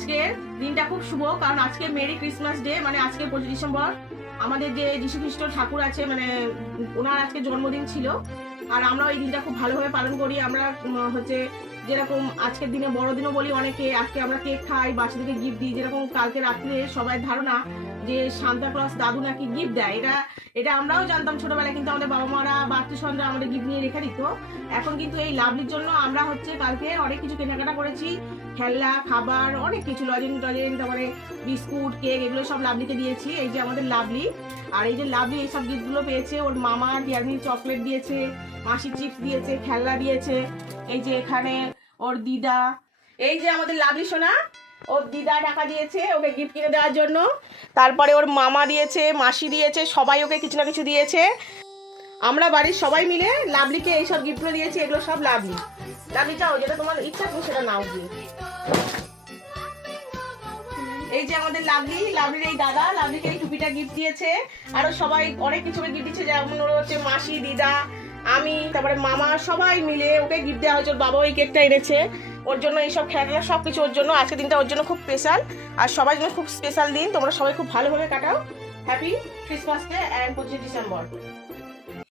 আজকের দিনটা খুব শুভ, কারণ আজকে মেরি ক্রিসমাস ডে, মানে আজকে 25 ডিসেম্বর আমাদের যে যীশু খ্রিস্ট ঠাকুর আছে, মানে ওনার আজকে জন্মদিন ছিল। আর আমরা এই দিনটা খুব ভালোভাবে পালন করি। আমরা হচ্ছে যেরকম আজকের দিনে বড়দিনও বলি অনেকে, আজকে আমরা কেক খাই, বাচ্চাদেরকে গিফট দিই। যেরকম কালকে রাত্রে সবাই ধারণা যে সান্তা ক্লজ দাদু নাকি গিফট দেয়, এটা আমরাও জানতাম ছোটবেলায়, কিন্তু আমাদের বাবা মারা বা আত্মীয়স্বজনরা আমাদের গিফট নিয়ে রেখে দিত। এখন কিন্তু এই লাভলির জন্য আমরা হচ্ছে কালকে অনেক কিছু কেনাকাটা করেছি, খেলনা, খাবার, অনেক কিছু, লজেন টজেন, তারপরে বিস্কুট, কেক, এগুলো সব লাভলিকে দিয়েছি। এই যে আমাদের লাভলি, আর এই যে লাভলি এইসব গিফটগুলো পেয়েছে। ওর মামা ডিয়ারমি চকলেট দিয়েছে, মাসি চিপস দিয়েছে, খেলনা দিয়েছে। এই যে এখানে ওর দিদা, এই যে আমাদের লাভলি সোনা, ওর দিদা টাকা দিয়েছে ওকে গিফট কিনে দেওয়ার জন্য। তারপরে ওর মামা দিয়েছে, মাসি দিয়েছে, সবাই ওকে কিছু না কিছু দিয়েছে। আমরা বাড়ির সবাই মিলে লাভলিকে এইসব গিফটগুলো দিয়েছি। এগুলো সব লাভলি। লাভলি চাও, যেটা তোমার ইচ্ছা তুমি সেটা নাও গিয়ে। এই যে আমাদের লাভলির এই দাদা লাভলিকে এই টুপিটা গিফট দিয়েছে। আরো সবাই অনেক কিছু গিফট দিচ্ছে, যেমন ওর হচ্ছে মাসি, দিদা, আমি, তারপরে মামা, সবাই মিলে ওকে গিফট দেওয়া হয়েছে। ওর বাবা ওই কেকটা এনেছে ওর জন্য, এইসব খেলনা সব কিছু ওর জন্য। আজকের দিনটা ওর জন্য খুব স্পেশাল, আর সবার জন্য খুব স্পেশাল দিন। তোমরা সবাই খুব ভালোভাবে কাটাও। Happy Christmas day and 25 December.